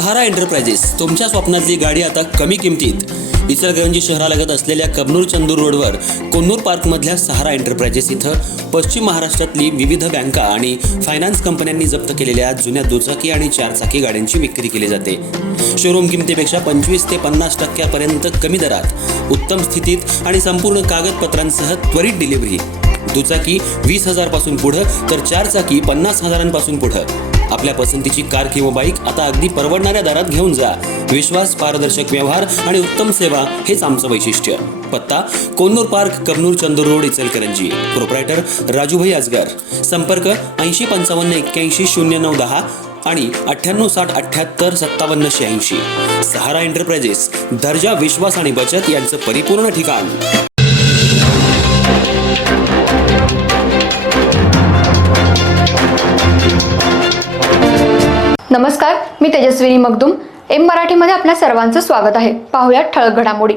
सहारा enterprises तुमच्या स्वप्नातली गाडी आता कमी किमतीत. इचलकरंजी शहरालगत असलेल्या कबनूर चंदूर रोडवर कोन्नूर पार्कमधल्या सहारा एंटरप्राइजेस इथं पश्चिम महाराष्ट्रातली विविध बँका आणि फायनान्स कंपन्यांनी जप्त केलेल्या जुन्या दुचाकी आणि चारचाकी गाड्यांची विक्री केली जाते. शोरूम किमतीपेक्षा 25 ते 50% कमी दरात, उत्तम स्थितीत आणि संपूर्ण कागदपत्रांसह त्वरित डिलिव्हरी. दुचाकी 20,000 पासून पुढं तर चारचाकी 50,000 पासून पुढं. आपल्या पसंतीची कार किंवा बाईक आता अगदी परवडणाऱ्या दरात घेऊन जा. विश्वास, पारदर्शक व्यवहार आणि उत्तम सेवा हेच आमचं वैशिष्ट्य. पत्ता Konnur park, Kabnoor Chandur road, Ichalkaranji. Proprietor Rajubhai Ajgar. संपर्क 8055810910 आणि 9860785780. सहारा एंटरप्राइजेस, दर्जा, विश्वास आणि बचत यांचं परिपूर्ण ठिकाण. नमस्कार, मी तेजस्विनी मगदूम. एम मराठीमध्ये आपल्या सर्वांचं स्वागत आहे. पाहूयात ठळक घडामोडी.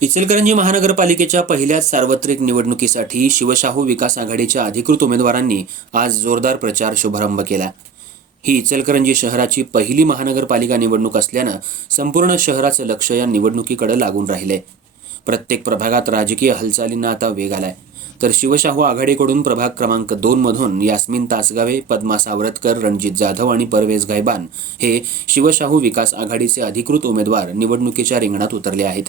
इचलकरंजी महानगरपालिकेच्या पहिल्याच सार्वत्रिक निवडणुकीसाठी शिवशाहू विकास आघाडीच्या अधिकृत उमेदवारांनी आज जोरदार प्रचार शुभारंभ केला. ही इचलकरंजी शहराची पहिली महानगरपालिका निवडणूक असल्यानं संपूर्ण शहराचं लक्ष या निवडणुकीकडे लागून राहिले. प्रत्येक प्रभागात राजकीय हालचालींना आता वेग आलाय. तर शिवशाहू आघाडीकडून प्रभाग क्रमांक 2 मधून यास्मिन तासगावे, पद्मा सावरतकर, रणजित जाधव आणि परवेज गायबान हे शिवशाहू विकास आघाडीचे अधिकृत उमेदवार निवडणुकीच्या रिंगणात उतरले आहेत.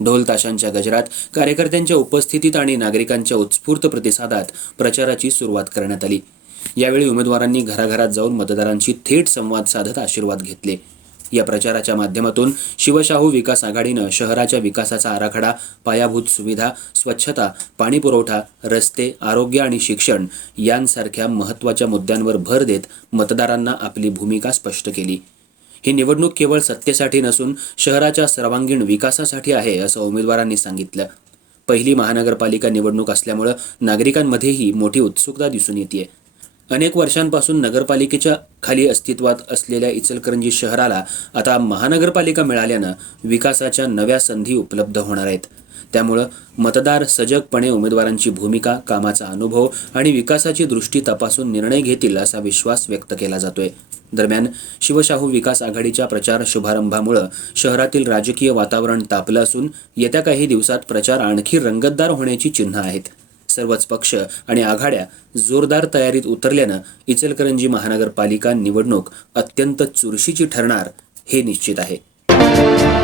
ढोल ताशांच्या गजरात, कार्यकर्त्यांच्या उपस्थितीत आणि नागरिकांच्या उत्स्फूर्त प्रतिसादात प्रचाराची सुरुवात करण्यात आली. यावेळी उमेदवारांनी घराघरात जाऊन मतदारांशी थेट संवाद साधत आशीर्वाद घेतले. या प्रचाराच्या माध्यमातून शिवशाहू विकास आघाडीनं शहराच्या विकासाचा आराखडा, पायाभूत सुविधा, स्वच्छता, पाणी पुरवठा, रस्ते, आरोग्य आणि शिक्षण यांसारख्या महत्त्वाच्या मुद्द्यांवर भर देत मतदारांना आपली भूमिका स्पष्ट केली. ही निवडणूक केवळ सत्तेसाठी नसून शहराच्या सर्वांगीण विकासासाठी आहे, असं उमेदवारांनी सांगितलं. पहिली महानगरपालिका निवडणूक असल्यामुळं नागरिकांमध्येही मोठी उत्सुकता दिसून येते. अनेक वर्षांपासून नगरपालिकेच्या खाली अस्तित्वात असलेल्या इचलकरंजी शहराला आता महानगरपालिका मिळाल्यानं विकासाच्या नव्या संधी उपलब्ध होणार आहेत. त्यामुळं मतदार सजगपणे उमेदवारांची भूमिका, कामाचा अनुभव आणि विकासाची दृष्टी तपासून निर्णय घेतील असा विश्वास व्यक्त केला जातोय. दरम्यान शिवशाहू विकास आघाडीच्या प्रचार शुभारंभामुळं शहरातील राजकीय वातावरण तापलं असून येत्या काही दिवसात प्रचार आणखी रंगतदार होण्याची चिन्ह आहेत. सर्वच पक्ष आणि आघाड्या जोरदार तयारीत उतरल्यानं इचलकरंजी महानगरपालिका निवडणूक अत्यंत चुरशीची ठरणार हे निश्चित आहे.